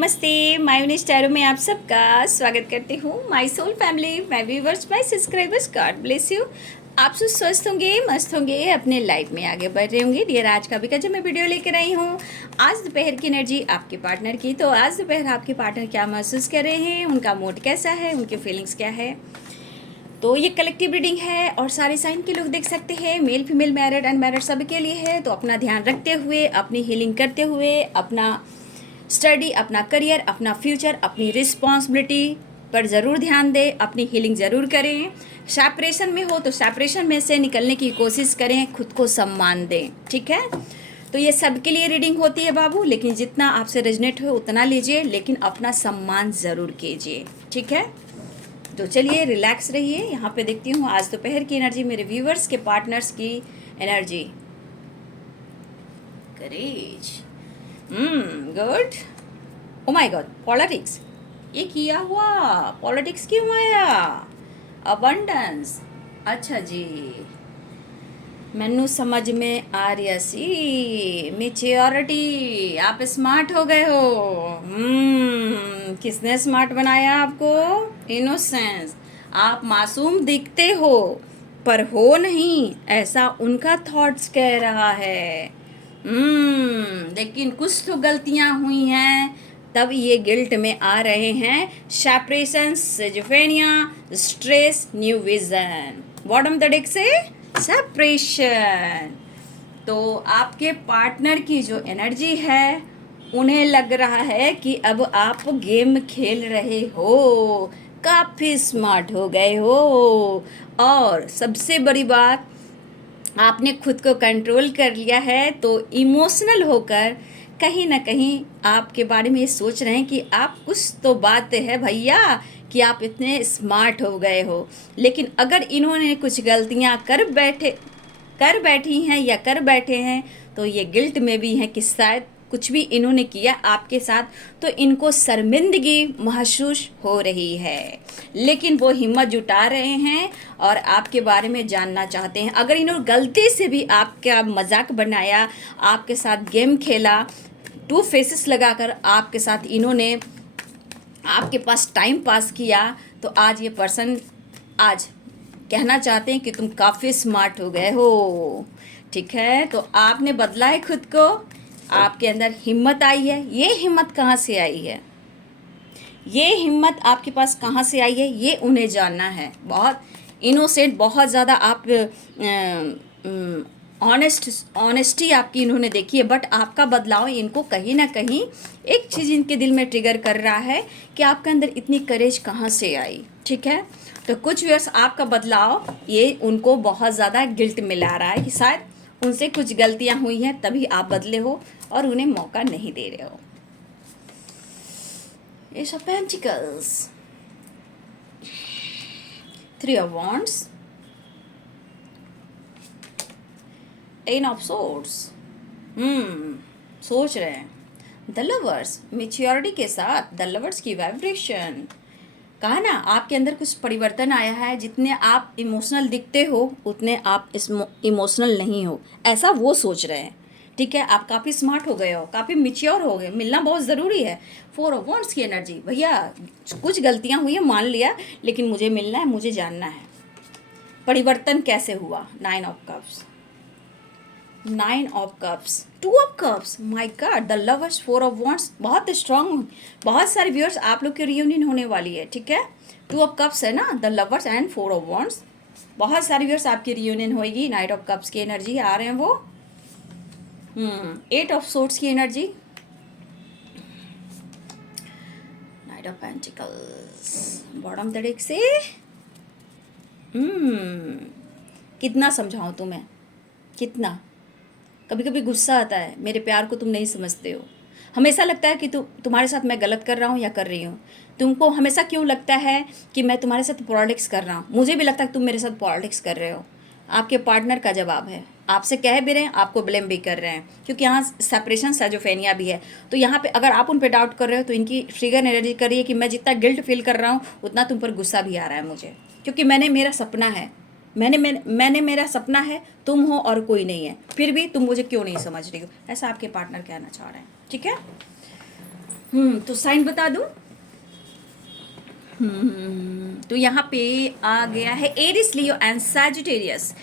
नमस्ते, मायूनिस टैरो में आप सबका स्वागत करती हूँ। My soul family, my viewers, my subscribers, God bless you. आप सब स्वस्थ होंगे, मस्त होंगे, अपने लाइफ में आगे बढ़ रहे होंगे। डियर, आज का भी जो मैं वीडियो लेकर आई हूँ, आज दोपहर की एनर्जी आपके पार्टनर की। तो आज दोपहर आपके पार्टनर क्या महसूस कर रहे हैं, उनका मूड कैसा है, उनकी फीलिंग्स क्या है। तो ये कलेक्टिव रीडिंग है और सारे साइन के लोग देख सकते हैं, मेल फीमेल, मैरिड अनमैरिड सभी के लिए है। तो अपना ध्यान रखते हुए, अपनी हीलिंग करते हुए, अपना स्टडी, अपना करियर, अपना फ्यूचर, अपनी रिस्पॉन्सिबिलिटी पर ज़रूर ध्यान दें, अपनी हीलिंग ज़रूर करें। सेपरेशन में हो तो सेपरेशन में से निकलने की कोशिश करें, खुद को सम्मान दें, ठीक है। तो ये सबके लिए रीडिंग होती है बाबू, लेकिन जितना आपसे रेजनेट हो उतना लीजिए, लेकिन अपना सम्मान ज़रूर कीजिए, ठीक है। तो चलिए रिलैक्स रहिए। यहाँ पे देखती हूँ आज दोपहर की एनर्जी, मेरे व्यूवर्स के पार्टनर्स की energy. Courage, good. Oh my God, politics, ये किया हुआ पॉलिटिक्स क्यों आया? अबंडेंस, अच्छा जी, मैनू समझ में आ रही सी। मेच्योरिटी, आप स्मार्ट हो गए हो। किसने स्मार्ट बनाया आपको? इनोसेंस, आप मासूम दिखते हो पर हो नहीं, ऐसा उनका थॉट्स कह रहा है। लेकिन कुछ तो गलतियां हुई हैं, तब ये गिल्ट में आ रहे हैं। Separation, schizophrenia, stress, new vision. Bottom the deck से सेपरेशन। तो आपके पार्टनर की जो एनर्जी है, उन्हें लग रहा है कि अब आप गेम खेल रहे हो, काफ़ी स्मार्ट हो गए हो। और सबसे बड़ी बात, आपने खुद को कंट्रोल कर लिया है। तो इमोशनल होकर कहीं ना कहीं आपके बारे में ये सोच रहे हैं कि आप, कुछ तो बात है भैया कि आप इतने स्मार्ट हो गए हो। लेकिन अगर इन्होंने कुछ गलतियां कर बैठी हैं या कर बैठे हैं, तो ये गिल्ट में भी हैं कि शायद कुछ भी इन्होंने किया आपके साथ, तो इनको शर्मिंदगी महसूस हो रही है। लेकिन वो हिम्मत जुटा रहे हैं और आपके बारे में जानना चाहते हैं। अगर इन्होंने गलती से भी आपका मजाक बनाया, आपके साथ गेम खेला, टू फेसेस लगाकर आपके साथ इन्होंने आपके पास टाइम पास किया, तो आज ये पर्सन आज कहना चाहते हैं कि तुम काफ़ी स्मार्ट हो गए हो, ठीक है। तो आपने बदला है खुद को, आपके अंदर हिम्मत आई है। ये हिम्मत कहाँ से आई है, ये हिम्मत आपके पास कहाँ से आई है, ये उन्हें जानना है। बहुत इनोसेंट, बहुत ज़्यादा आप ऑनेस्टी आपकी इन्होंने देखी है। बट आपका बदलाव इनको कहीं ना कहीं एक चीज़ इनके दिल में ट्रिगर कर रहा है कि आपके अंदर इतनी करेज कहाँ से आई, ठीक है। तो कुछ व्यूअर्स, आपका बदलाव ये उनको बहुत ज़्यादा गिल्ट मिला रहा है कि शायद उनसे कुछ गलतियाँ हुई हैं, तभी आप बदले हो और उन्हें मौका नहीं दे रहे हो। Ace of Pentacles, Three of Wands, Ten of Swords। सोच रहे हैं। द लवर्स, मेच्योरिटी के साथ द लवर्स की वाइब्रेशन। कहा ना, आपके अंदर कुछ परिवर्तन आया है। जितने आप इमोशनल दिखते हो, उतने आप इमोशनल नहीं हो, ऐसा वो सोच रहे हैं, ठीक है। आप काफ़ी स्मार्ट हो गए हो, काफ़ी मिच्योर हो गए। मिलना बहुत ज़रूरी है। फोर ऑफ वांड्स की एनर्जी, भैया कुछ गलतियां हुई है मान लिया, लेकिन मुझे मिलना है, मुझे जानना है परिवर्तन कैसे हुआ। Nine of cups, nine of cups, two of cups, my God, the lovers, four of wands, बहुत स्ट्रांग। बहुत सारे व्यूअर्स आप लोग की रियूनियन होने वाली है, ठीक है। टू ऑफ कप्स है ना, the lovers and four of wands, बहुत सारे व्यूअर्स आपकी रियूनियन होगी। नाइट ऑफ कप्स की एनर्जी आ रहे हैं वो। एट ऑफ सोर्ड्स की energy, night of pentacles, bottom the deck से। कितना समझाऊं तुम्हें, कितना। कभी कभी गुस्सा आता है, मेरे प्यार को तुम नहीं समझते हो। हमेशा लगता है कि तुम्हारे साथ मैं गलत कर रहा हूँ या कर रही हूँ। तुमको हमेशा क्यों लगता है कि मैं तुम्हारे साथ पॉलिटिक्स कर रहा हूँ? मुझे भी लगता है कि तुम मेरे साथ पॉलिटिक्स कर रहे हो। आपके पार्टनर का जवाब है, आपसे कह भी रहे हैं, आपको ब्लेम भी कर रहे हैं, क्योंकि यहाँ सेपरेशन साइजोफ्रेनिया भी है। तो यहाँ पे अगर आप उन पे डाउट कर रहे हो, तो इनकी ट्रिगर एनर्जी कर रही है कि मैं जितना गिल्ट फील कर रहा हूँ, उतना तुम पर गुस्सा भी आ रहा है मुझे, क्योंकि मेरा सपना है, मैंने मेरा सपना है, तुम हो और कोई नहीं है, फिर भी तुम मुझे क्यों नहीं समझ रही हो। ऐसा आपके पार्टनर कहना चाह रहे हैं, ठीक है। तो साइन बता दूं। तो यहाँ पे आ गया है Aries, Leo and Sagittarius,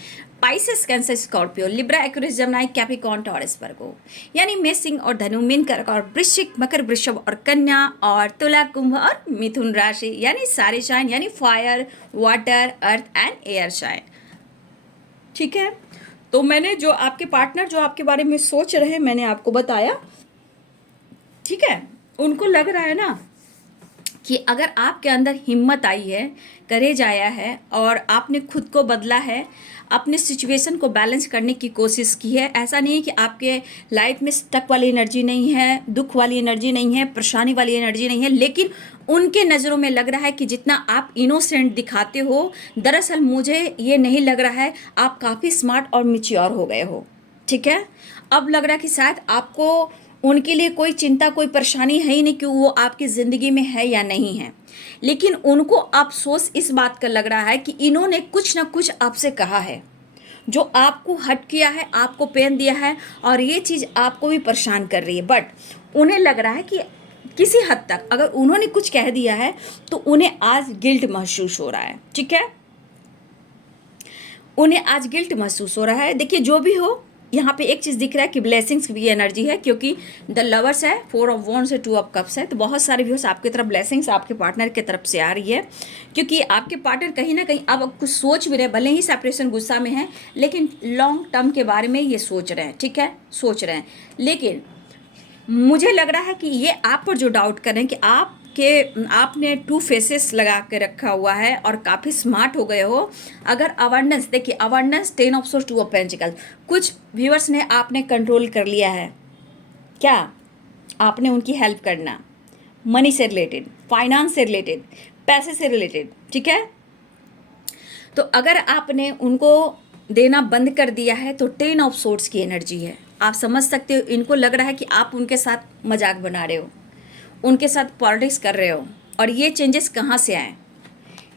Pisces, Cancer, Scorpio, Libra, Aquarius, Gemini, Capricorn, Taurus, Virgo. यानी मेष, सिंह और धनु, मीन, कर्क और वृश्चिक, मकर, वृषभ और कन्या, और तुला, कुंभ और मिथुन राशि, यानी सारे साइन, यानी fire, water, earth and air sign. ठीक है, तो मैंने जो आपके पार्टनर जो आपके बारे में सोच रहे हैं मैंने आपको बताया। ठीक है, उनको लग रहा है ना कि अगर आपके अंदर हिम्मत आई है, करेज आया है और आपने खुद को बदला है, अपने सिचुएशन को बैलेंस करने की कोशिश की है। ऐसा नहीं है कि आपके लाइफ में स्टक वाली एनर्जी नहीं है, दुख वाली एनर्जी नहीं है, परेशानी वाली एनर्जी नहीं है, लेकिन उनके नज़रों में लग रहा है कि जितना आप इनोसेंट दिखाते हो, दरअसल मुझे ये नहीं लग रहा है, आप काफ़ी स्मार्ट और मैच्योर हो गए हो। ठीक है, अब लग रहा है कि शायद आपको उनके लिए कोई चिंता, कोई परेशानी है ही नहीं कि वो आपकी ज़िंदगी में है या नहीं है, लेकिन उनको अफसोस इस बात का लग रहा है कि इन्होंने कुछ ना कुछ आपसे कहा है जो आपको हर्ट किया है, आपको पेन दिया है, और ये चीज़ आपको भी परेशान कर रही है। बट उन्हें लग रहा है कि किसी हद तक अगर उन्होंने कुछ कह दिया है तो उन्हें आज गिल्ट महसूस हो रहा है। ठीक है, उन्हें आज गिल्ट महसूस हो रहा है। देखिए, जो भी हो, यहाँ पे एक चीज़ दिख रहा है कि ब्लेसिंग्स की एनर्जी है, क्योंकि द लवर्स है, 4 ऑफ वॉन्ड्स है, 2 ऑफ कप्स है, तो बहुत सारे व्यूअर्स आपकी तरफ ब्लेसिंग्स आपके पार्टनर की तरफ से आ रही है, क्योंकि आपके पार्टनर कहीं ना कहीं अब कुछ सोच भी रहे, भले ही सेपरेशन गुस्सा में है, लेकिन लॉन्ग टर्म के बारे में ये सोच रहे हैं। ठीक है, सोच रहे हैं, लेकिन मुझे लग रहा है कि ये आप पर जो डाउट कर रहे हैं कि आपने 2 फेसेस लगा के रखा हुआ है और काफ़ी स्मार्ट हो गए हो। अगर अवेयरनेस, देखिए awareness, 10 of source, 2 of pentacle, कुछ व्यूअर्स ने आपने कंट्रोल कर लिया है। क्या आपने उनकी हेल्प करना, मनी से रिलेटेड, फाइनेंस से रिलेटेड, पैसे से रिलेटेड। ठीक है, तो अगर आपने उनको देना बंद कर दिया है तो 10 ऑफ सोर्ट्स की एनर्जी है। आप समझ सकते हो, इनको लग रहा है कि आप उनके साथ मजाक बना रहे हो, उनके साथ पॉलिटिक्स कर रहे हो, और ये चेंजेस कहाँ से आए,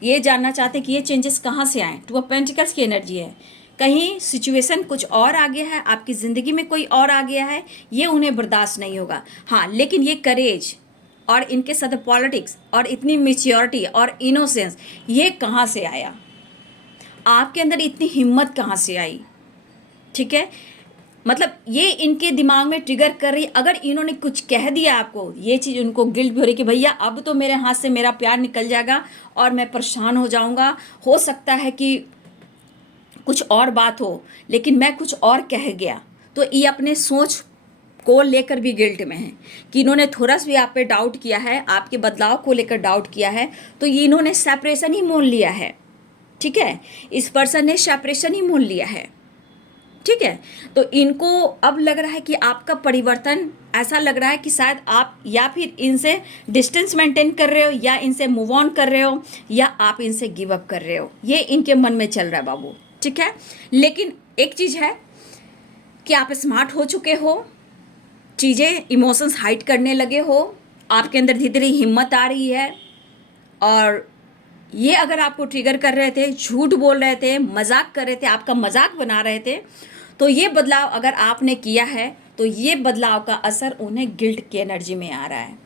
ये जानना चाहते हैं कि ये चेंजेस कहाँ से आए। 2 ऑफ पेंटिकल्स की एनर्जी है, कहीं सिचुएशन कुछ और आ गया है, आपकी ज़िंदगी में कोई और आ गया है, ये उन्हें बर्दाश्त नहीं होगा। हाँ, लेकिन ये करेज और इनके साथ पॉलिटिक्स और इतनी मेच्योरिटी और इनोसेंस, ये कहाँ से आया, आपके अंदर इतनी हिम्मत कहाँ से आई। ठीक है, मतलब ये इनके दिमाग में ट्रिगर कर रही, अगर इन्होंने कुछ कह दिया आपको, ये चीज़ उनको गिल्ट भी हो रही कि भैया अब तो मेरे हाथ से मेरा प्यार निकल जाएगा और मैं परेशान हो जाऊंगा, हो सकता है कि कुछ और बात हो, लेकिन मैं कुछ और कह गया। तो ये अपने सोच को लेकर भी गिल्ट में है कि इन्होंने थोड़ा सा भी आप पे डाउट किया है, आपके बदलाव को लेकर डाउट किया है, तो ये इन्होंने सेपरेशन ही मोल लिया है। ठीक है, इस पर्सन ने सेपरेशन ही मोल लिया है। ठीक है, तो इनको अब लग रहा है कि आपका परिवर्तन, ऐसा लग रहा है कि शायद आप या फिर इनसे डिस्टेंस मेंटेन कर रहे हो, या इनसे मूव ऑन कर रहे हो, या आप इनसे गिव अप कर रहे हो, ये इनके मन में चल रहा है बाबू। ठीक है, लेकिन एक चीज़ है कि आप स्मार्ट हो चुके हो, चीज़ें, इमोशंस हाइड करने लगे हो, आपके अंदर धीरे धीरे हिम्मत आ रही है, और ये अगर आपको ट्रिगर कर रहे थे, झूठ बोल रहे थे, मजाक कर रहे थे, आपका मजाक बना रहे थे, तो ये बदलाव अगर आपने किया है तो ये बदलाव का असर उन्हें गिल्ट की एनर्जी में आ रहा है।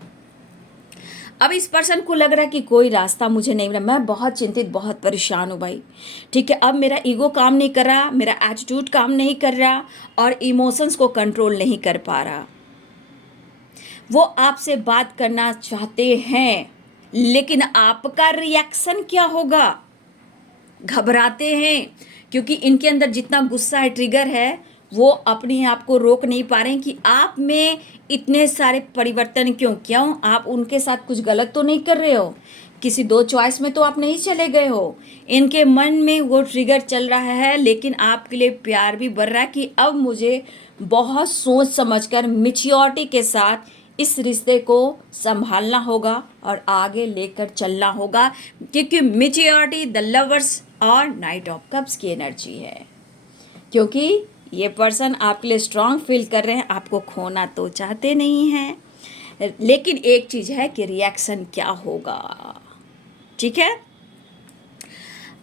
अब इस पर्सन को लग रहा है कि कोई रास्ता मुझे नहीं मिला, मैं बहुत चिंतित, बहुत परेशान हूँ भाई। ठीक है, अब मेरा ईगो काम नहीं कर रहा, मेरा एटीट्यूड काम नहीं कर रहा, और इमोशंस को कंट्रोल नहीं कर पा रहा। वो आपसे बात करना चाहते हैं, लेकिन आपका रिएक्शन क्या होगा, घबराते हैं, क्योंकि इनके अंदर जितना गुस्सा है, ट्रिगर है, वो अपने आप को रोक नहीं पा रहे हैं कि आप में इतने सारे परिवर्तन क्यों आप उनके साथ कुछ गलत तो नहीं कर रहे हो, किसी 2 चॉइस में तो आप नहीं चले गए हो। इनके मन में वो ट्रिगर चल रहा है, लेकिन आपके लिए प्यार भी बढ़ रहा है कि अब मुझे बहुत सोच समझकर मैच्योरिटी के साथ इस रिश्ते को संभालना होगा और आगे लेकर चलना होगा, क्योंकि मैच्योरिटी, द लवर्स और नाइट ऑफ कप्स की एनर्जी है। क्योंकि ये पर्सन आपके लिए स्ट्रांग फील कर रहे हैं, आपको खोना तो चाहते नहीं हैं, लेकिन एक चीज़ है कि रिएक्शन क्या होगा। ठीक है,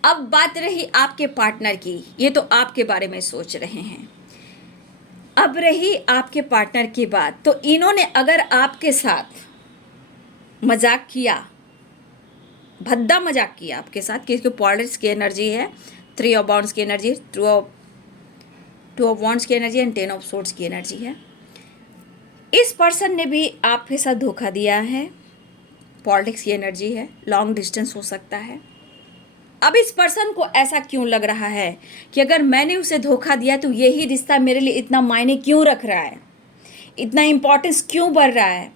अब बात रही आपके पार्टनर की, ये तो आपके बारे में सोच रहे हैं। अब रही आपके पार्टनर की बात, तो इन्होंने अगर आपके साथ मजाक किया, भद्दा मजाक किया आपके साथ, क्योंकि पॉलिटिक्स की एनर्जी है, 3 ऑफ वांड्स की एनर्जी, 2 ऑफ वांड्स की एनर्जी एंड 10 ऑफ सोर्ड्स की एनर्जी है। इस पर्सन ने भी आपके साथ धोखा दिया है, पॉलिटिक्स की एनर्जी है, लॉन्ग डिस्टेंस हो सकता है। अब इस पर्सन को ऐसा क्यों लग रहा है कि अगर मैंने उसे धोखा दिया तो यही रिश्ता मेरे लिए इतना मायने क्यों रख रहा है, इतना इम्पोर्टेंस क्यों बढ़ रहा है,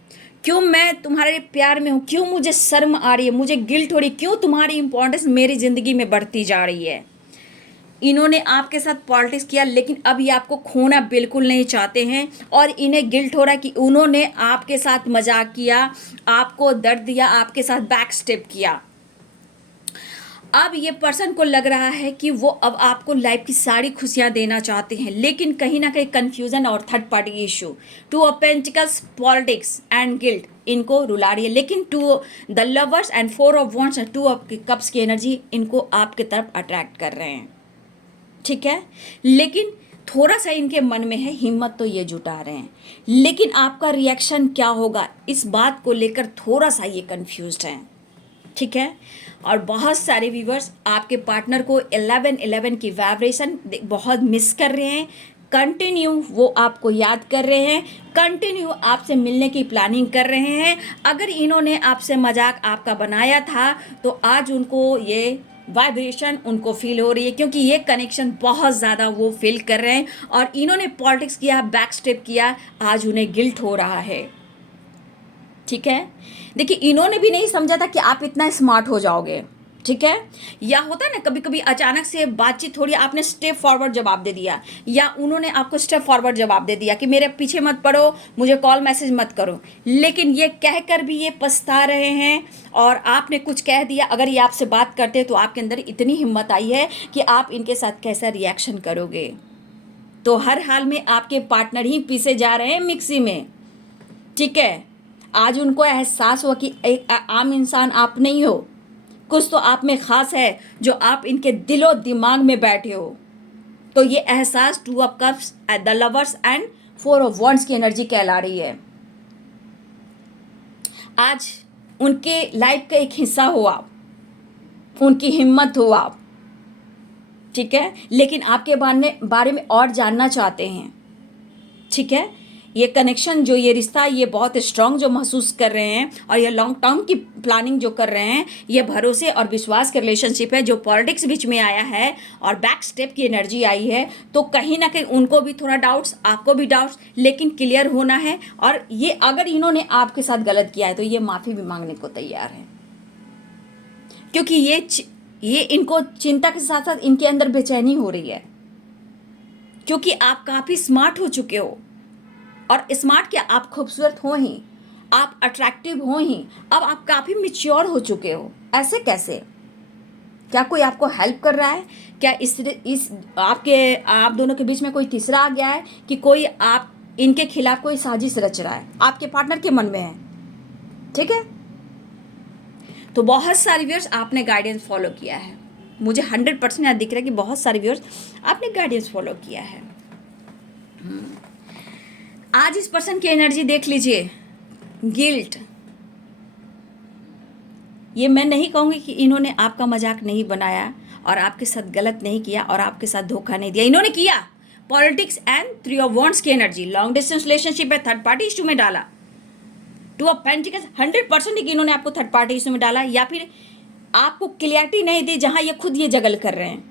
क्यों मैं तुम्हारे प्यार में हूँ, क्यों मुझे शर्म आ रही है, मुझे गिल्ट हो रही है, क्यों तुम्हारी इम्पोर्टेंस मेरी ज़िंदगी में बढ़ती जा रही है। इन्होंने आपके साथ पॉलिटिक्स किया, लेकिन अब ये आपको खोना बिल्कुल नहीं चाहते हैं और इन्हें गिल्ट हो रहा है कि उन्होंने आपके साथ मजाक किया, आपको दर्द दिया, आपके साथ बैक स्टेप किया। अब ये पर्सन को लग रहा है कि वो अब आपको लाइफ की सारी खुशियां देना चाहते हैं, लेकिन कहीं ना कहीं कंफ्यूजन और third party issue, 2 of pentacles, politics and guilt इनको रुला रही है। लेकिन 2 the lovers and 4 of wands and 2 of cups की एनर्जी इनको आपके तरफ अट्रैक्ट कर रहे हैं, ठीक है। लेकिन थोड़ा सा इनके मन में है, हिम्मत तो ये जुटा रहे हैं, लेकिन आपका रिएक्शन क्या होगा इस बात को लेकर थोड़ा सा ये कंफ्यूज्ड हैं, ठीक है। और बहुत सारे व्यूवर्स आपके पार्टनर को 11-11 की वाइब्रेशन बहुत मिस कर रहे हैं, कंटिन्यू वो आपको याद कर रहे हैं, कंटिन्यू आपसे मिलने की प्लानिंग कर रहे हैं। अगर इन्होंने आपसे मजाक आपका बनाया था तो आज उनको ये वाइब्रेशन उनको फील हो रही है, क्योंकि ये कनेक्शन बहुत ज़्यादा वो फील कर रहे हैं और इन्होंने पॉलिटिक्स किया, बैक स्टेप किया, आज उन्हें गिल्ट हो रहा है, ठीक है। देखिए, इन्होंने भी नहीं समझा था कि आप इतना स्मार्ट हो जाओगे, ठीक है। या होता है ना कभी कभी अचानक से बातचीत हो रही है, आपने स्टेप फॉरवर्ड जवाब दे दिया, या उन्होंने आपको स्टेप फॉरवर्ड जवाब दे दिया कि मेरे पीछे मत पड़ो, मुझे कॉल मैसेज मत करो, लेकिन ये कहकर भी ये पछता रहे हैं और आपने कुछ कह दिया। अगर ये आपसे बात करते हैं तो आपके अंदर इतनी हिम्मत आई है कि आप इनके साथ कैसा रिएक्शन करोगे। तो हर हाल में आपके पार्टनर ही पीछे जा रहे हैं मिक्सी में, ठीक है। आज उनको एहसास हुआ कि एक आम इंसान आप नहीं हो, कुछ तो आप में खास है जो आप इनके दिलो दिमाग में बैठे हो। तो ये एहसास 2 of cups, the lovers and 4 of wands की एनर्जी कहला रही है। आज उनके लाइफ का एक हिस्सा हो आप, उनकी हिम्मत हो आप, ठीक है। लेकिन आपके बारे में और जानना चाहते हैं, ठीक है। ये कनेक्शन जो ये रिश्ता ये बहुत स्ट्रांग जो महसूस कर रहे हैं और ये लॉन्ग टर्म की प्लानिंग जो कर रहे हैं, ये भरोसे और विश्वास के रिलेशनशिप है। जो पॉलिटिक्स बीच में आया है और बैक स्टेप की एनर्जी आई है, तो कहीं ना कहीं उनको भी थोड़ा डाउट्स, आपको भी डाउट्स, लेकिन क्लियर होना है। और ये अगर इन्होंने आपके साथ गलत किया है तो ये माफ़ी भी मांगने को तैयार है, क्योंकि ये इनको चिंता के साथ साथ इनके अंदर बेचैनी हो रही है, क्योंकि आप काफ़ी स्मार्ट हो चुके हो। और स्मार्ट क्या, आप खूबसूरत हो ही, आप अट्रैक्टिव हो ही, अब आप काफ़ी मिच्योर हो चुके हो। ऐसे कैसे? क्या कोई आपको हेल्प कर रहा है? क्या इस आप दोनों के बीच में कोई तीसरा आ गया है कि कोई आप इनके खिलाफ कोई साजिश रच रहा है, आपके पार्टनर के मन में है, ठीक है। तो बहुत सारे व्यूअर्स आपने गाइडेंस फॉलो किया है, मुझे 100% दिख रहा है कि बहुत सारे व्यूअर्स आपने गाइडेंस फॉलो किया है। आज इस पर्सन की एनर्जी देख लीजिए, गिल्ट। ये मैं नहीं कहूँगी कि इन्होंने आपका मजाक नहीं बनाया और आपके साथ गलत नहीं किया और आपके साथ धोखा नहीं दिया, इन्होंने किया। पॉलिटिक्स एंड 3 ऑफ वांड्स की एनर्जी, लॉन्ग डिस्टेंस रिलेशनशिप है, थर्ड पार्टी इशू में डाला। 2 ऑफ पेंटिकल्स 100% कि इन्होंने आपको थर्ड पार्टी इशू में डाला, या फिर आपको क्लियरिटी नहीं दी जहां ये खुद ये जगल कर रहे हैं।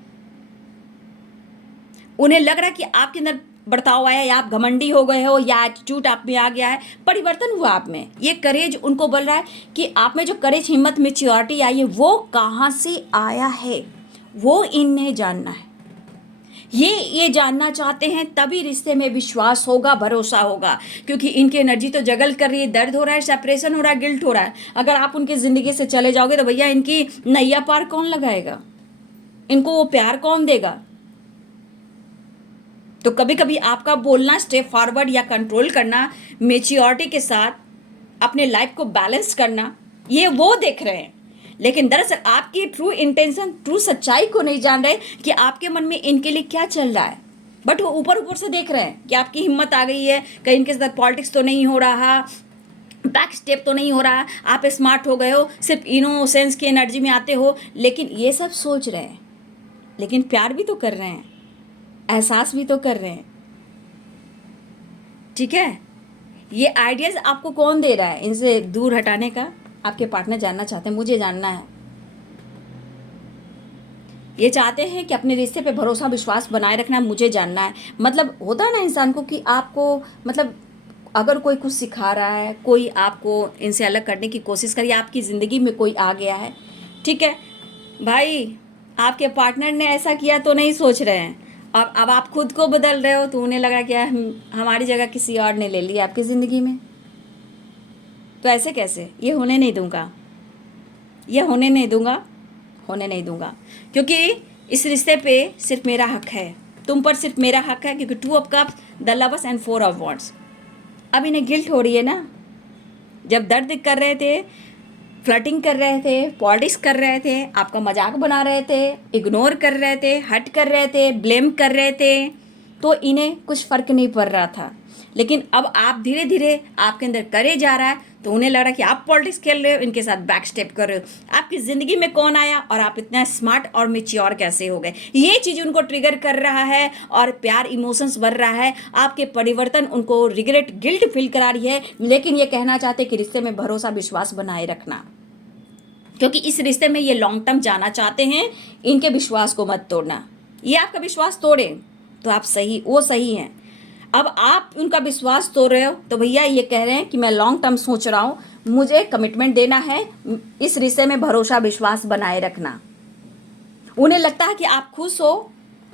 उन्हें लग रहा है कि आपके अंदर बर्ताव आया, या आप घमंडी हो गए हो, या एटीट्यूड आप में आ गया है, परिवर्तन हुआ आप में। ये करेज उनको बोल रहा है कि आप में जो करेज, हिम्मत, मैच्योरिटी आई है वो कहाँ से आया है, वो इन्हें जानना है। ये जानना चाहते हैं, तभी रिश्ते में विश्वास होगा, भरोसा होगा। क्योंकि इनकी एनर्जी तो जगल कर रही है, दर्द हो रहा है, सेपरेशन हो रहा है, गिल्ट हो रहा है। अगर आप उनकी ज़िंदगी से चले जाओगे तो भैया इनकी नैया पार कौन लगाएगा, इनको वो प्यार कौन देगा। तो कभी कभी आपका बोलना, स्टेप फॉरवर्ड या कंट्रोल करना, मेच्योरिटी के साथ अपने लाइफ को बैलेंस करना, ये वो देख रहे हैं। लेकिन दरअसल आपकी ट्रू इंटेंशन, ट्रू सच्चाई को नहीं जान रहे कि आपके मन में इनके लिए क्या चल रहा है। बट वो ऊपर ऊपर से देख रहे हैं कि आपकी हिम्मत आ गई है, कहीं इनके साथ पॉलिटिक्स तो नहीं हो रहा, बैक स्टेप तो नहीं हो रहा, आप स्मार्ट हो गए हो, सिर्फ इनोसेंस की एनर्जी में आते हो, लेकिन ये सब सोच रहे हैं, लेकिन प्यार भी तो कर रहे हैं, एहसास भी तो कर रहे हैं। ठीक है, ये आइडियाज़ आपको कौन दे रहा है इनसे दूर हटाने का? आपके पार्टनर जानना चाहते हैं, मुझे जानना है। ये चाहते हैं कि अपने रिश्ते पे भरोसा विश्वास बनाए रखना, मुझे जानना है। मतलब होता है ना इंसान को कि आपको, मतलब अगर कोई कुछ सिखा रहा है, कोई आपको इनसे अलग करने की कोशिश करी, आपकी ज़िंदगी में कोई आ गया है, ठीक है भाई, आपके पार्टनर ने ऐसा किया तो नहीं सोच रहे हैं, अब आप खुद को बदल रहे हो तो उन्हें लगा कि हमारी जगह किसी और ने ले लिया आपकी ज़िंदगी में। तो ऐसे कैसे? ये होने नहीं दूंगा, ये होने नहीं दूंगा, होने नहीं दूंगा, क्योंकि इस रिश्ते पे सिर्फ मेरा हक है, तुम पर सिर्फ मेरा हक है, क्योंकि 2 of cups, the lovers and 4 of wands. अब इन्हें गिल्ट हो रही है ना, जब दर्द कर रहे थे, फ्लर्टिंग कर रहे थे, पॉलिटिक्स कर रहे थे, आपका मजाक बना रहे थे, इग्नोर कर रहे थे, हट कर रहे थे, ब्लेम कर रहे थे, तो इन्हें कुछ फ़र्क नहीं पड़ रहा था। लेकिन अब आप धीरे धीरे आपके अंदर करे जा रहा है, तो उन्हें लग रहा है कि आप पॉलिटिक्स खेल रहे हो, इनके साथ बैक स्टेप कर रहे हो। आपकी ज़िंदगी में कौन आया और आप इतना स्मार्ट और मेच्योर कैसे हो गए? ये चीज़ उनको ट्रिगर कर रहा है और प्यार इमोशंस बढ़ रहा है। आपके परिवर्तन उनको रिग्रेट गिल्ट फील करा रही है, लेकिन ये कहना चाहते कि रिश्ते में भरोसा विश्वास बनाए रखना, क्योंकि इस रिश्ते में ये लॉन्ग टर्म जाना चाहते हैं। इनके विश्वास को मत तोड़ना। ये आपका विश्वास तोड़े तो आप सही, वो सही हैं। अब आप उनका विश्वास तोड़ रहे हो, तो भैया ये कह रहे हैं कि मैं लॉन्ग टर्म सोच रहा हूँ, मुझे कमिटमेंट देना है, इस रिश्ते में भरोसा विश्वास बनाए रखना। उन्हें लगता है कि आप खुश हो,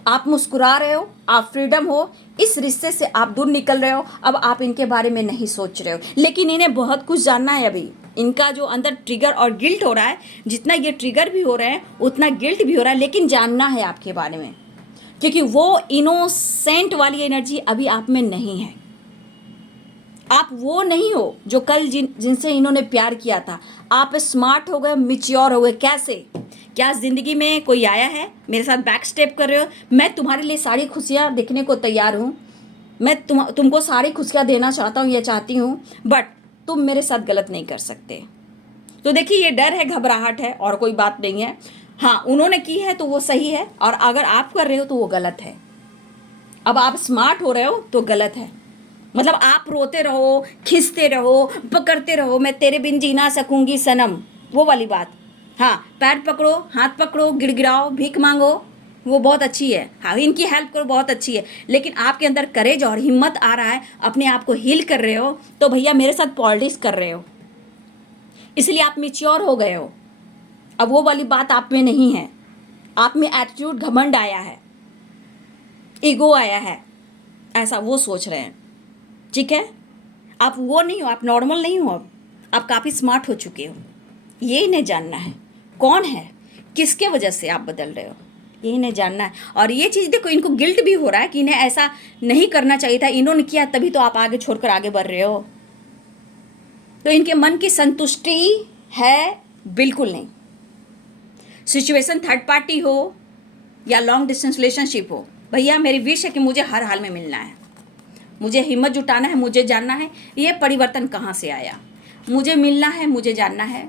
आप मुस्कुरा रहे हो, आप फ्रीडम हो, इस रिश्ते से आप दूर निकल रहे हो, अब आप इनके बारे में नहीं सोच रहे हो। लेकिन इन्हें बहुत कुछ जानना है अभी। इनका जो अंदर ट्रिगर और गिल्ट हो रहा है, जितना ये ट्रिगर भी हो रहे हैं उतना गिल्ट भी हो रहा है, लेकिन जानना है आपके बारे में, क्योंकि वो इनोसेंट वाली एनर्जी अभी आप में नहीं है। आप वो नहीं हो जो कल जिनसे इन्होंने प्यार किया था। आप स्मार्ट हो गए, मिच्योर हो गए। कैसे? क्या ज़िंदगी में कोई आया है, मेरे साथ बैक स्टेप कर रहे हो? मैं तुम्हारे लिए सारी खुशियाँ देखने को तैयार हूँ, मैं तुमको सारी खुशियाँ देना चाहता हूँ या चाहती हूँ, बट तुम मेरे साथ गलत नहीं कर सकते। तो देखिए, ये डर है, घबराहट है, और कोई बात नहीं है। हाँ, उन्होंने की है तो वो सही है, और अगर आप कर रहे हो तो वो गलत है। अब आप स्मार्ट हो रहे हो तो गलत है। मतलब आप रोते रहो, खिंचते रहो, पकड़ते रहो, मैं तेरे बिन जी ना सकूंगी सनम, वो वाली बात। हाँ, पैर पकड़ो, हाथ पकड़ो, गिड़गिड़ाओ, भीख मांगो, वो बहुत अच्छी है। हाँ, इनकी हेल्प करो, बहुत अच्छी है। लेकिन आपके अंदर करेज और हिम्मत आ रहा है, अपने आप को हील कर रहे हो, तो भैया मेरे साथ पॉलिटिक्स कर रहे हो, इसलिए आप मेच्योर हो गए हो। अब वो वाली बात आप में नहीं है। आप में एटीट्यूड, घमंड आया है, ईगो आया है, ऐसा वो सोच रहे हैं। ठीक है, आप वो नहीं हो, आप नॉर्मल नहीं हो, आप काफ़ी स्मार्ट हो चुके हो। ये इन्हें जानना है, कौन है, किसके वजह से आप बदल रहे हो, ये इन्हें जानना है। और ये चीज़ देखो, इनको गिल्ट भी हो रहा है कि इन्हें ऐसा नहीं करना चाहिए था, इन्होंने किया तभी तो आप आगे छोड़कर आगे बढ़ रहे हो। तो इनके मन की संतुष्टि है बिल्कुल नहीं। सिचुएशन थर्ड पार्टी हो या लॉन्ग डिस्टेंस रिलेशनशिप हो, भैया मेरी विश है कि मुझे हर हाल में मिलना है, मुझे हिम्मत जुटाना है, मुझे जानना है ये परिवर्तन कहाँ से आया, मुझे मिलना है, मुझे जानना है,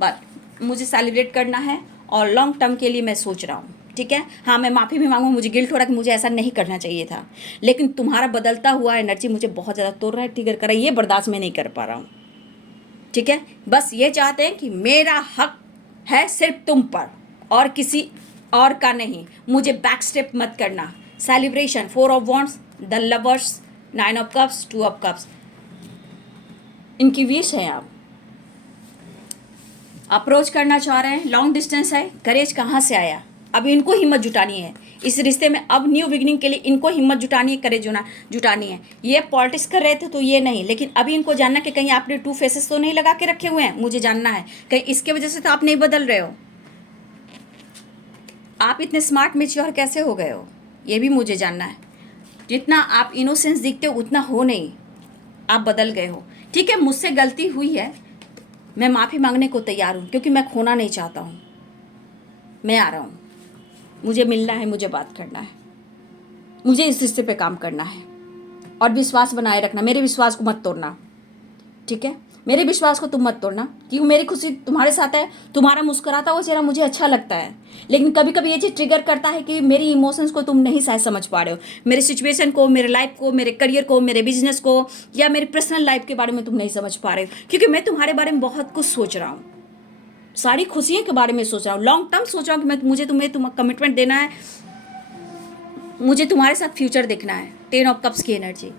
बट मुझे सेलिब्रेट करना है, और लॉन्ग टर्म के लिए मैं सोच रहा हूँ। ठीक है, हाँ, मैं माफ़ी भी मांगूँ, मुझे गिल्ट हो रहा है कि मुझे ऐसा नहीं करना चाहिए था, लेकिन तुम्हारा बदलता हुआ एनर्जी मुझे बहुत ज़्यादा तोड़ रहा है, ट्रिगर कर रहा है, ये बर्दाश्त मैं नहीं कर पा रहा हूँ। ठीक है, बस ये चाहते हैं कि मेरा हक है सिर्फ तुम पर और किसी और का नहीं, मुझे बैक स्टेप मत करना। Celebration, 4 of wands, the lovers, 9 of cups, 2 of cups, इनकी विश है। आप अप्रोच करना चाह रहे हैं, लॉन्ग डिस्टेंस है, करेज कहाँ से आया? अब इनको हिम्मत जुटानी है इस रिश्ते में, अब न्यू बिगिनिंग के लिए इनको हिम्मत जुटानी है, करेज जुटानी है। ये पॉलिटिक्स कर रहे थे तो ये नहीं, लेकिन अभी इनको जानना कि कहीं आपने 2 फेसेस तो नहीं लगा के रखे हुए हैं, मुझे जानना है कहीं इसके वजह से तो आप नहीं बदल रहे हो। आप इतने स्मार्ट मेच्योर कैसे हो गए हो, ये भी मुझे जानना है। जितना आप इनोसेंस दिखते हो उतना हो नहीं, आप बदल गए हो। ठीक है, मुझसे गलती हुई है, मैं माफ़ी मांगने को तैयार हूँ, क्योंकि मैं खोना नहीं चाहता हूँ। मैं आ रहा हूँ, मुझे मिलना है, मुझे बात करना है, मुझे इस रिश्ते पे काम करना है, और विश्वास बनाए रखना, मेरे विश्वास को मत तोड़ना। ठीक है, मेरे विश्वास को तुम मत तोड़ना, क्योंकि मेरी खुशी तुम्हारे साथ है। तुम्हारा मुस्कुराता हुआ चेहरा मुझे अच्छा लगता है, लेकिन कभी कभी ये चीज़ ट्रिगर करता है कि मेरी इमोशंस को तुम नहीं शायद समझ पा रहे हो, मेरे सिचुएशन को, मेरे लाइफ को, मेरे करियर को, मेरे बिजनेस को, या मेरी पर्सनल लाइफ के बारे में तुम नहीं समझ पा रहे हो, क्योंकि मैं तुम्हारे बारे में बहुत कुछ सोच रहा हूँ, सारी खुशियों के बारे में सोच रहा हूँ, लॉन्ग टर्म सोच रहा हूँ कि मुझे तुम्हें कमिटमेंट देना है, मुझे तुम्हारे साथ फ्यूचर देखना है। 10 ऑफ कप्स की एनर्जी,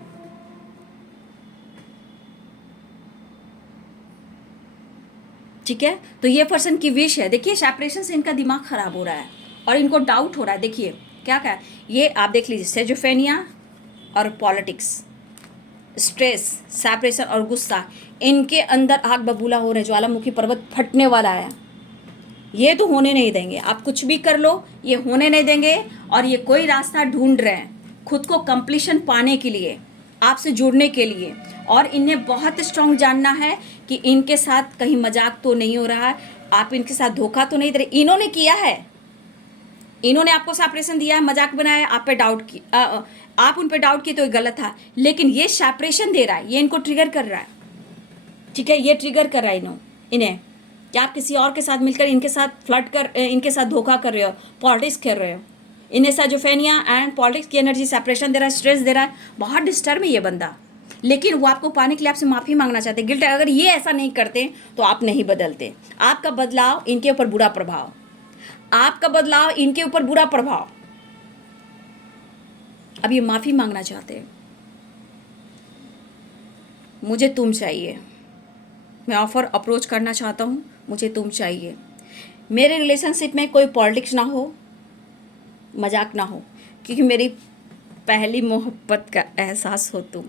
ठीक है। तो ये पर्सन की विश है। देखिए सेपरेशन से इनका दिमाग खराब हो रहा है और इनको डाउट हो रहा है। देखिए क्या क्या है ये, आप देख लीजिए, सेजोफेनिया और पॉलिटिक्स, स्ट्रेस, सेपरेशन और गुस्सा, इनके अंदर आग बबूला हो रहे, ज्वालामुखी पर्वत फटने वाला है। ये तो होने नहीं देंगे, आप कुछ भी कर लो ये होने नहीं देंगे। और ये कोई रास्ता ढूंढ रहे हैं खुद को कंप्लीशन पाने के लिए, आपसे जुड़ने के लिए। और इन्हें बहुत स्ट्रांग जानना है कि इनके साथ कहीं मजाक तो नहीं हो रहा है, आप इनके साथ धोखा तो नहीं दे रहे। इन्होंने किया है, इन्होंने आपको सेपरेशन दिया है, मजाक बनाया, आप पे डाउट की, आप उन पे डाउट किए तो ये गलत था, लेकिन ये सेपरेशन दे रहा है, ये इनको ट्रिगर कर रहा है, ठीक है। ये ट्रिगर कर रहा है इन्हें कि आप किसी और के साथ मिलकर इनके साथ फ्लर्ट कर, इनके साथ धोखा कर रहे हो, पॉलिटिक्स खेल रहे हो। इन्हें सेजोफेनिया एंड पॉलिटिक्स की एनर्जी सेपरेशन दे रहा है, स्ट्रेस दे रहा है, बहुत डिस्टर्ब है ये बंदा। लेकिन वो आपको पाने के लिए आपसे माफ़ी मांगना चाहते हैं, गिल्ट। अगर ये ऐसा नहीं करते तो आप नहीं बदलते। आपका बदलाव इनके ऊपर बुरा प्रभाव, आपका बदलाव इनके ऊपर बुरा प्रभाव। अब ये माफ़ी मांगना चाहते हैं, मुझे तुम चाहिए, मैं ऑफर अप्रोच करना चाहता हूँ, मुझे तुम चाहिए। मेरे रिलेशनशिप में कोई पॉलिटिक्स ना हो, मजाक ना हो, क्योंकि मेरी पहली मोहब्बत का एहसास हो तुम,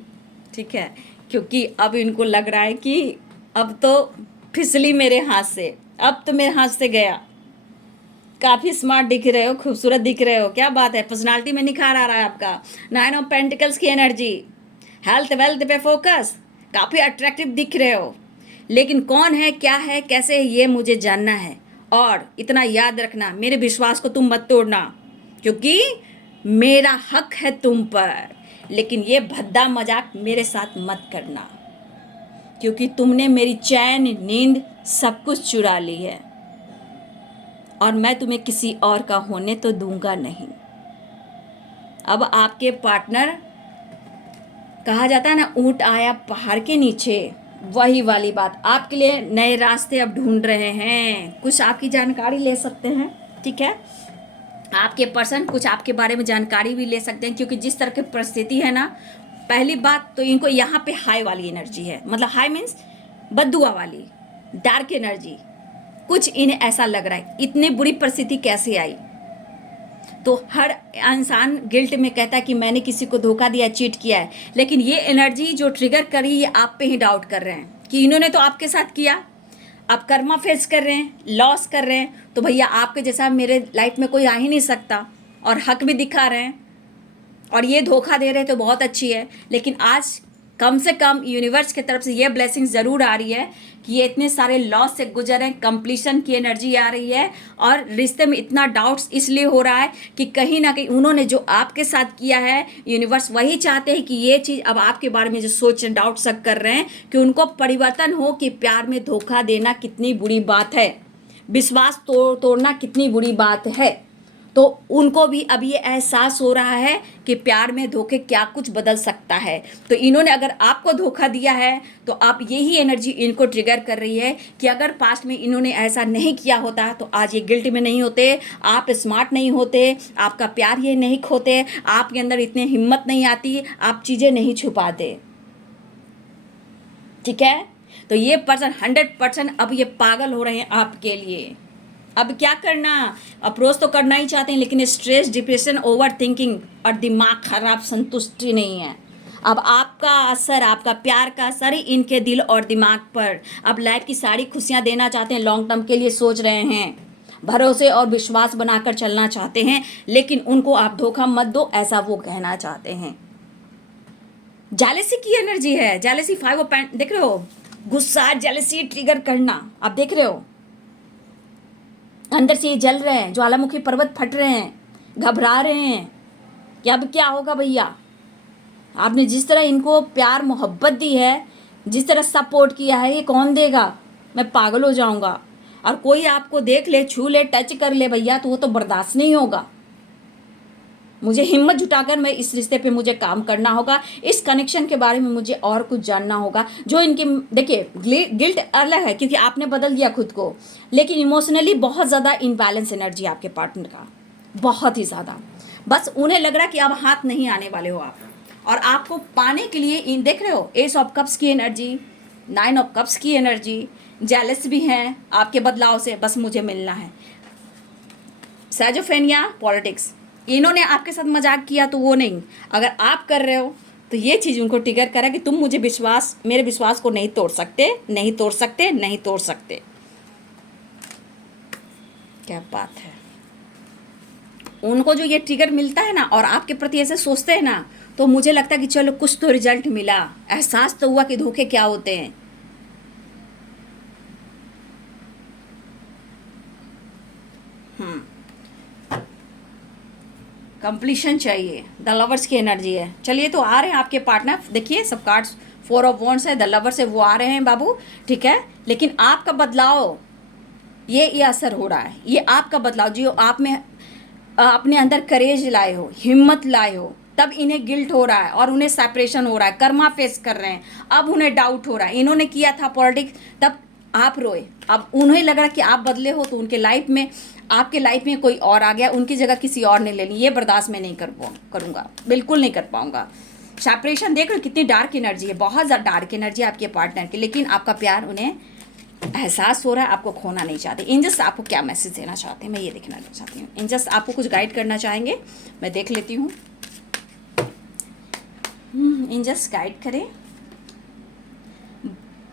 ठीक है। क्योंकि अब इनको लग रहा है कि अब तो फिसली मेरे हाथ से, अब तो मेरे हाथ से गया। काफ़ी स्मार्ट दिख रहे हो, खूबसूरत दिख रहे हो, क्या बात है, पर्सनालिटी में निखार आ रहा है आपका। 9 ऑफ पेंटिकल्स की एनर्जी, हेल्थ वेल्थ पे फोकस, काफ़ी अट्रैक्टिव दिख रहे हो। लेकिन कौन है, क्या है, कैसे है, ये मुझे जानना है। और इतना याद रखना, मेरे विश्वास को तुम मत तोड़ना, क्योंकि मेरा हक है तुम पर। लेकिन ये भद्दा मजाक मेरे साथ मत करना, क्योंकि तुमने मेरी चैन, नींद, सब कुछ चुरा ली है, और मैं तुम्हें किसी और का होने तो दूंगा नहीं। अब आपके पार्टनर, कहा जाता है ना, ऊंट आया पहाड़ के नीचे, वही वाली बात। आपके लिए नए रास्ते अब ढूंढ रहे हैं, कुछ आपकी जानकारी ले सकते हैं, ठीक है। आपके पर्सन कुछ आपके बारे में जानकारी भी ले सकते हैं, क्योंकि जिस तरह की परिस्थिति है ना, पहली बात तो इनको यहाँ पे हाई वाली एनर्जी है, मतलब हाई मीन्स बद्दुआ वाली, डार्क एनर्जी। कुछ इन्हें ऐसा लग रहा है इतनी बुरी परिस्थिति कैसे आई। तो हर इंसान गिल्ट में कहता है कि मैंने किसी को धोखा दिया, चीट किया है। लेकिन ये एनर्जी जो ट्रिगर करी, ये आप पे ही डाउट कर रहे हैं कि इन्होंने तो आपके साथ किया, आप कर्मा फेस कर रहे हैं, लॉस कर रहे हैं, तो भैया आपके जैसा मेरे लाइफ में कोई आ ही नहीं सकता। और हक भी दिखा रहे हैं और ये धोखा दे रहे हैं, तो बहुत अच्छी है। लेकिन आज कम से कम यूनिवर्स की तरफ से ये ब्लेसिंग ज़रूर आ रही है कि ये इतने सारे लॉस से गुजर रहे हैं, कंप्लीशन की एनर्जी आ रही है। और रिश्ते में इतना डाउट्स इसलिए हो रहा है कि कहीं ना कहीं उन्होंने जो आपके साथ किया है, यूनिवर्स वही चाहते हैं कि ये चीज़ अब आपके बारे में जो सोच डाउट शक कर रहे हैं कि उनको परिवर्तन हो, कि प्यार में धोखा देना कितनी बुरी बात है, विश्वास तोड़ना कितनी बुरी बात है। तो उनको भी अब ये एहसास हो रहा है कि प्यार में धोखे क्या कुछ बदल सकता है। तो इन्होंने अगर आपको धोखा दिया है, तो आप यही एनर्जी इनको ट्रिगर कर रही है कि अगर पास्ट में इन्होंने ऐसा नहीं किया होता तो आज ये गिल्ट में नहीं होते, आप स्मार्ट नहीं होते, आपका प्यार ये नहीं खोते, आपके अंदर इतनी हिम्मत नहीं आती, आप चीज़ें नहीं छुपाते, ठीक है। तो ये पर्सन 100% अब ये पागल हो रहे हैं आपके लिए। अब क्या करना, अप्रोच तो करना ही चाहते हैं, लेकिन स्ट्रेस, डिप्रेशन, ओवर थिंकिंग और दिमाग खराब, संतुष्टि नहीं है। अब आपका असर, आपका प्यार का असर ही इनके दिल और दिमाग पर। अब लाइफ की सारी खुशियां देना चाहते हैं, लॉन्ग टर्म के लिए सोच रहे हैं, भरोसे और विश्वास बनाकर चलना चाहते हैं, लेकिन उनको आप धोखा मत दो, ऐसा वो कहना चाहते हैं। जेलसी की एनर्जी है, जेलसी 5 ऑफ पेंट, देख रहे हो, गुस्सा, जेलसी ट्रिगर करना, आप देख रहे हो अंदर से ये जल रहे हैं, ज्वालामुखी पर्वत फट रहे हैं, घबरा रहे हैं कि अब क्या होगा भैया। आपने जिस तरह इनको प्यार मोहब्बत दी है, जिस तरह सपोर्ट किया है ये कौन देगा, मैं पागल हो जाऊंगा। और कोई आपको देख ले, छू ले, टच कर ले भैया, तो वो तो बर्दाश्त नहीं होगा। मुझे हिम्मत जुटाकर मैं इस रिश्ते पे मुझे काम करना होगा, इस कनेक्शन के बारे में मुझे और कुछ जानना होगा। जो इनके, देखिए गिल्ट अलग है क्योंकि आपने बदल दिया खुद को, लेकिन इमोशनली बहुत ज़्यादा इनबैलेंस एनर्जी आपके पार्टनर का, बहुत ही ज़्यादा। बस उन्हें लग रहा है कि अब हाथ नहीं आने वाले हो आप, और आपको पाने के लिए इन देख रहे हो एस ऑफ कप्स की एनर्जी, 9 ऑफ कप्स की एनर्जी, जेलस भी हैं आपके बदलाव से, बस मुझे मिलना है। साइजोफ्रेनिया, पॉलिटिक्स, इन्होंने आपके साथ मजाक किया तो वो नहीं, अगर आप कर रहे हो तो ये चीज़ उनको ट्रिगर करा कि तुम मुझे मेरे विश्वास को नहीं तोड़ सकते, नहीं तोड़ सकते, नहीं तोड़ सकते। क्या बात है। उनको जो ये ट्रिगर मिलता है ना, और आपके प्रति ऐसे सोचते हैं ना, तो मुझे लगता है कि चलो कुछ तो रिजल्ट मिला, एहसास तो हुआ कि धोखे क्या होते हैं। कंप्लीशन चाहिए, द लवर्स की एनर्जी है। चलिए तो आ रहे हैं आपके पार्टनर, देखिए सब कार्ड्स 4 ऑफ वॉन्ड्स है, द लवर से वो आ रहे हैं बाबू, ठीक है। लेकिन आपका बदलाव, ये असर हो रहा है, ये आपका बदलाव जो आप में अपने अंदर करेज लाए हो, हिम्मत लाए हो, तब इन्हें गिल्ट हो रहा है और उन्हें सेपरेशन हो रहा है, कर्मा फेस कर रहे हैं, अब उन्हें डाउट हो रहा है। इन्होंने किया था पॉलिटिक्स, तब आप रोए, अब उन्हें लग रहा कि आप बदले हो, तो उनके लाइफ में, आपके लाइफ में कोई और आ गया, उनकी जगह किसी और ने ले ली। ये बर्दाश्त मैं नहीं करूँगा, बिल्कुल नहीं कर पाऊँगा। सेपरेशन देख रहे हो कितनी डार्क एनर्जी है, बहुत ज़्यादा डार्क एनर्जी है आपके पार्टनर की, लेकिन आपका प्यार उन्हें एहसास हो रहा है, आपको खोना नहीं चाहते। एंजल्स आपको क्या मैसेज देना चाहते हैं, मैं ये देखना चाहती हूँ। एंजल्स आपको कुछ गाइड करना चाहेंगे, मैं देख लेती हूँ। एंजल्स गाइड करें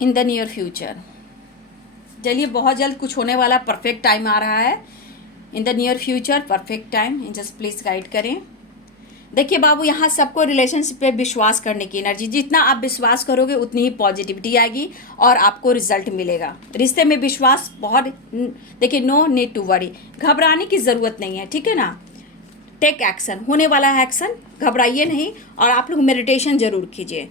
इन द नियर फ्यूचर। चलिए बहुत जल्द कुछ होने वाला, परफेक्ट टाइम आ रहा है, in the near future perfect time. Angels please guide करें। देखिए बाबू, यहाँ सबको रिलेशनशिप पे विश्वास करने की एनर्जी, जितना आप विश्वास करोगे उतनी ही पॉजिटिविटी आएगी और आपको रिजल्ट मिलेगा। रिश्ते में विश्वास बहुत, देखिए नो नीड टू वरी, घबराने की ज़रूरत नहीं है, ठीक है ना। टेक एक्शन, होने वाला है एक्शन, घबराइए नहीं, और आप लोग मेडिटेशन जरूर कीजिए।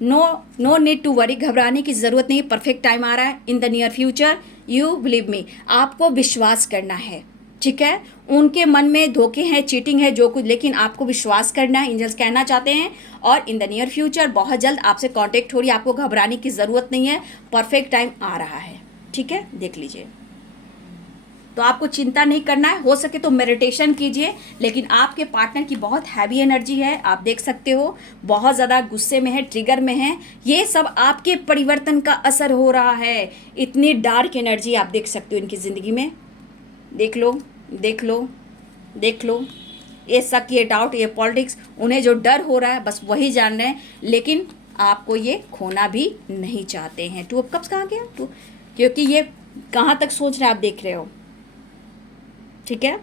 नो नीड टू वरी, घबराने की ज़रूरत नहीं, परफेक्ट टाइम आ रहा है in the near future. You believe me, आपको विश्वास करना है, ठीक है। उनके मन में धोखे हैं, चीटिंग है, जो कुछ, लेकिन आपको विश्वास करना है, एंजल्स कहना चाहते हैं। और इन द नियर फ्यूचर बहुत जल्द आपसे कांटेक्ट हो रही है, आपको घबराने की ज़रूरत नहीं है, परफेक्ट टाइम आ रहा है, ठीक है। देख लीजिए, तो आपको चिंता नहीं करना है, हो सके तो मेडिटेशन कीजिए। लेकिन आपके पार्टनर की बहुत हैवी एनर्जी है, आप देख सकते हो, बहुत ज़्यादा गुस्से में है, ट्रिगर में है। ये सब आपके परिवर्तन का असर हो रहा है। इतनी डार्क एनर्जी आप देख सकते हो इनकी ज़िंदगी में, देख लो, देख लो, देख लो। ये शक, ये डाउट, ये पॉलिटिक्स, उन्हें जो डर हो रहा है बस वही जान रहे हैं, लेकिन आपको ये खोना भी नहीं चाहते हैं। 2 ऑफ कप्स कहाँ गया, क्योंकि ये कहाँ तक सोच रहे हैं आप देख रहे हो, ठीक है।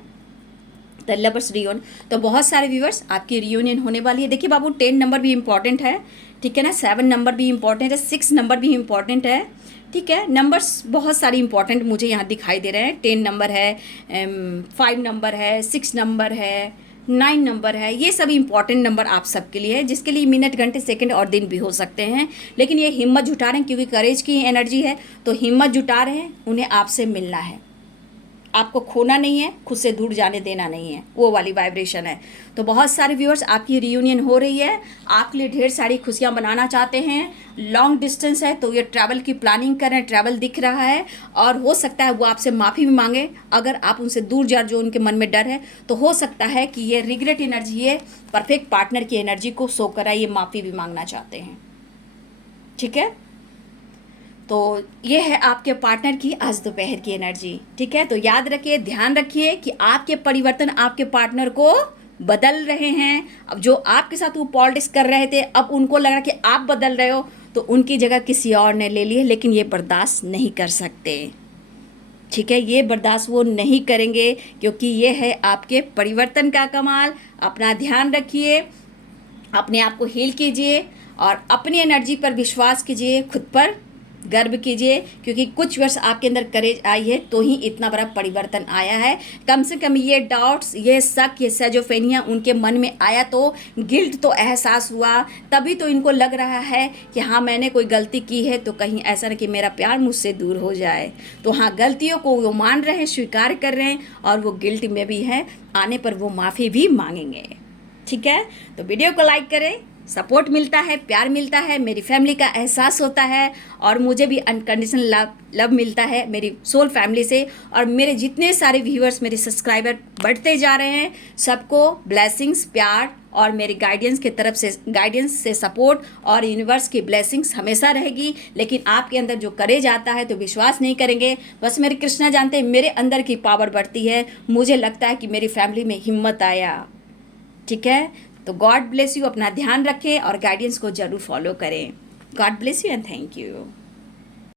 द लवर्स रियूनियन, तो बहुत सारे व्यूअर्स आपकी रियूनियन होने वाली है। देखिए बाबू, 10 नंबर भी इम्पॉर्टेंट है, ठीक है ना, 7 नंबर भी इम्पॉर्टेंट है, 6 नंबर भी इम्पॉर्टेंट है, ठीक है। नंबर्स बहुत सारे इंपॉर्टेंट मुझे यहाँ दिखाई दे रहे हैं। 10 नंबर है, 5 नंबर है, 6 नंबर है, 9 नंबर है, ये सब इंपॉर्टेंट नंबर आप सबके लिए है, जिसके लिए मिनट, घंटे, सेकंड और दिन भी हो सकते हैं। लेकिन ये हिम्मत जुटा रहे हैं, क्योंकि करेज की एनर्जी है, तो हिम्मत जुटा रहे हैं, उन्हें आपसे मिलना है, आपको खोना नहीं है, खुद से दूर जाने देना नहीं है, वो वाली वाइब्रेशन है। तो बहुत सारे व्यूअर्स आपकी रियूनियन हो रही है, आपके लिए ढेर सारी खुशियां बनाना चाहते हैं। लॉन्ग डिस्टेंस है तो ये ट्रैवल की प्लानिंग कर रहे हैं, ट्रैवल दिख रहा है, और हो सकता है वो आपसे माफ़ी भी मांगे अगर आप उनसे दूर जा, जो उनके मन में डर है। तो हो सकता है कि ये रिग्रेट एनर्जी, ये परफेक्ट पार्टनर की एनर्जी को शो कर रहा है, ये माफ़ी भी मांगना चाहते हैं, ठीक है। तो ये है आपके पार्टनर की आज दोपहर की एनर्जी, ठीक है। तो याद रखिए, ध्यान रखिए कि आपके परिवर्तन आपके पार्टनर को बदल रहे हैं। अब जो आपके साथ वो पॉलिटिक्स कर रहे थे, अब उनको लग रहा कि आप बदल रहे हो, तो उनकी जगह किसी और ने ले ली है, लेकिन ये बर्दाश्त नहीं कर सकते, ठीक है। ये बर्दाश्त वो नहीं करेंगे, क्योंकि ये है आपके परिवर्तन का कमाल। अपना ध्यान रखिए, अपने आप को हील कीजिए और अपनी एनर्जी पर विश्वास कीजिए, खुद पर गर्व कीजिए, क्योंकि कुछ वर्ष आपके अंदर करेज आई है तो ही इतना बड़ा परिवर्तन आया है। कम से कम ये डाउट्स, ये शक, ये सेजोफेनिया उनके मन में आया तो गिल्ट तो एहसास हुआ, तभी तो इनको लग रहा है कि हाँ मैंने कोई गलती की है तो कहीं ऐसा ना कि मेरा प्यार मुझसे दूर हो जाए। तो हाँ, गलतियों को वो मान रहे हैं, स्वीकार कर रहे हैं, और वो गिल्ट में भी है, आने पर वो माफ़ी भी मांगेंगे। ठीक है, तो वीडियो को लाइक करें, सपोर्ट मिलता है, प्यार मिलता है, मेरी फैमिली का एहसास होता है, और मुझे भी अनकंडीशनल लव मिलता है मेरी सोल फैमिली से। और मेरे जितने सारे व्यूअर्स, मेरे सब्सक्राइबर बढ़ते जा रहे हैं, सबको ब्लेसिंग्स, प्यार और मेरी गाइडेंस की तरफ से, गाइडेंस से सपोर्ट और यूनिवर्स की ब्लेसिंग्स हमेशा रहेगी। लेकिन आपके अंदर जो करेज आता है तो विश्वास नहीं करेंगे, बस मेरे कृष्णा जानते हैं मेरे अंदर की पावर बढ़ती है, मुझे लगता है कि मेरी फैमिली में हिम्मत आया। ठीक है, तो गॉड ब्लेस यू, अपना ध्यान रखें और गाइडेंस को जरूर फॉलो करें। God bless you and thank you.